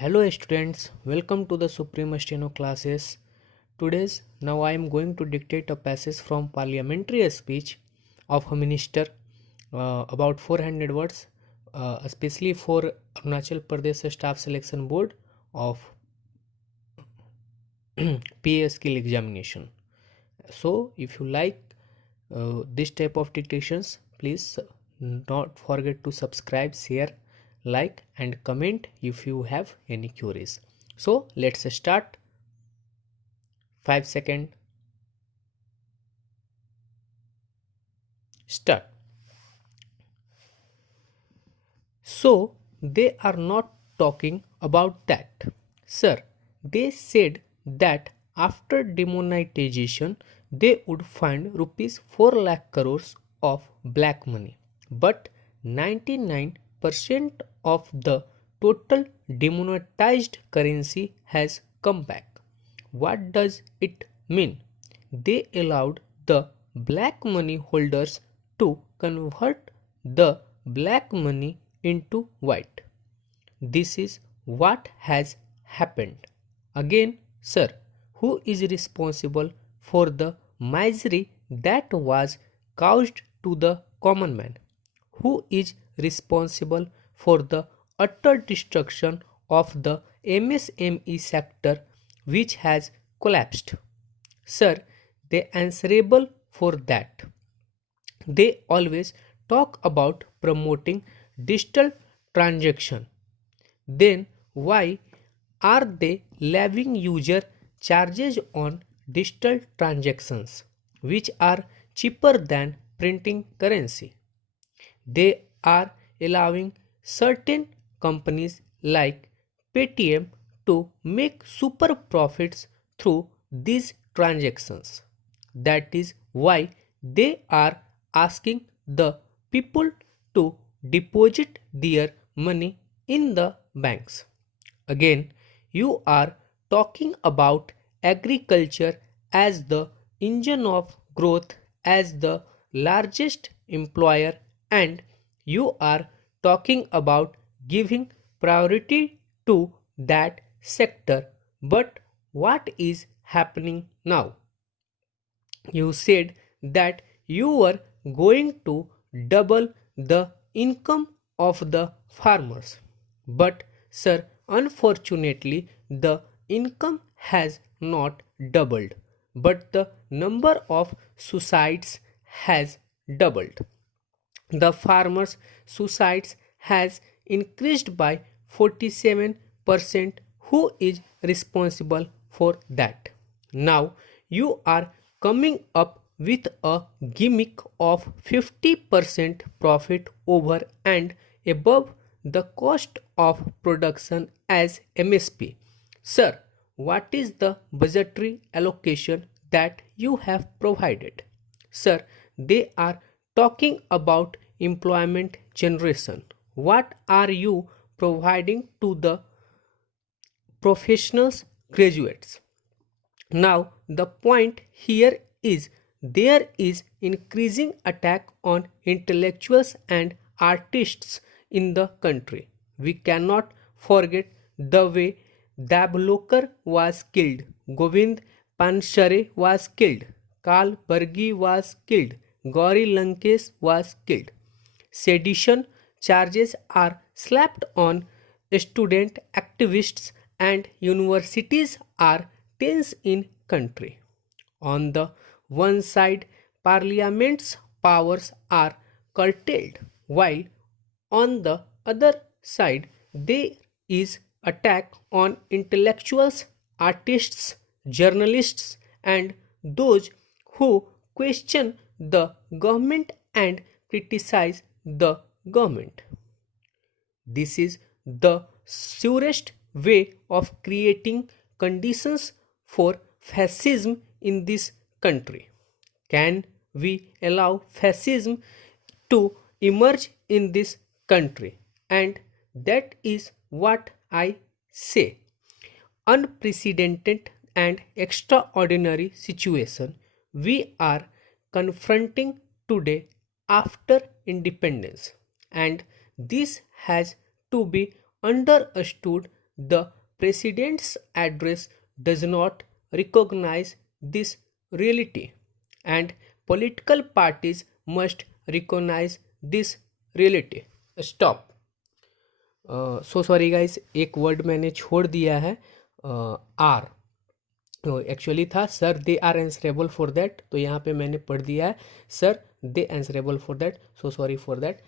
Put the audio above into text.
Hello students, welcome to the Supreme Steno classes. Now I am going to dictate a passage from parliamentary speech of a minister about 400 words, especially for Arunachal Pradesh Staff Selection Board of PA skill examination. So if you like this type of dictations, please not forget to subscribe, share, like and comment if you have any queries. So let's start. 5 second. Start. So they are not talking about that, sir. They said that after demonetization they would find rupees 4 lakh crores of black money, but 99% of the total demonetized currency has come back. What does it mean? They allowed the black money holders to convert the black money into white. This is what has happened. Again, sir, who is responsible for the misery that was caused to the common man? Who is responsible for the utter destruction of the MSME sector which has collapsed? Sir, they answerable for that. They always talk about promoting digital transaction. Then why are they levying user charges on digital transactions which are cheaper than printing currency? They are allowing certain companies like Paytm to make super profits through these transactions. That is why they are asking the people to deposit their money in the banks. Again, you are talking about agriculture as the engine of growth, as the largest employer, and you are talking about giving priority to that sector. But what is happening now? You said that you were going to double the income of the farmers. But, sir, unfortunately, the income has not doubled, but the number of suicides has doubled. The farmers' suicides has increased by 47%. Who is responsible for that? Now you are coming up with a gimmick of 50% profit over and above the cost of production as MSP. Sir, what is the budgetary allocation that you have provided? Sir, they are talking about employment generation. What are you providing to the professionals graduates? Now, the point here is there is increasing attack on intellectuals and artists in the country. We cannot forget the way Dablokar was killed, Govind Panshare was killed, Kal Bargi was killed, Gauri Lankesh was killed. Sedition charges are slapped on student activists and universities are tense in country. On the one side, parliament's powers are curtailed, while on the other side, there is attack on intellectuals, artists, journalists, and those who question the government and criticize the government. This is the surest way of creating conditions for fascism in this country. Can we allow fascism to emerge in this country? And that is what I say. Unprecedented and extraordinary situation we are confronting today after independence, and this has to be understood The president's address does not recognize this reality, and political parties must recognize this reality. Stop. So sorry guys, एक word मैंने छोड़ दिया है, are. Actually था sir they are answerable for that, तो यहाँ पे मैंने पढ़ दिया है sir they answerable for that, so sorry for that.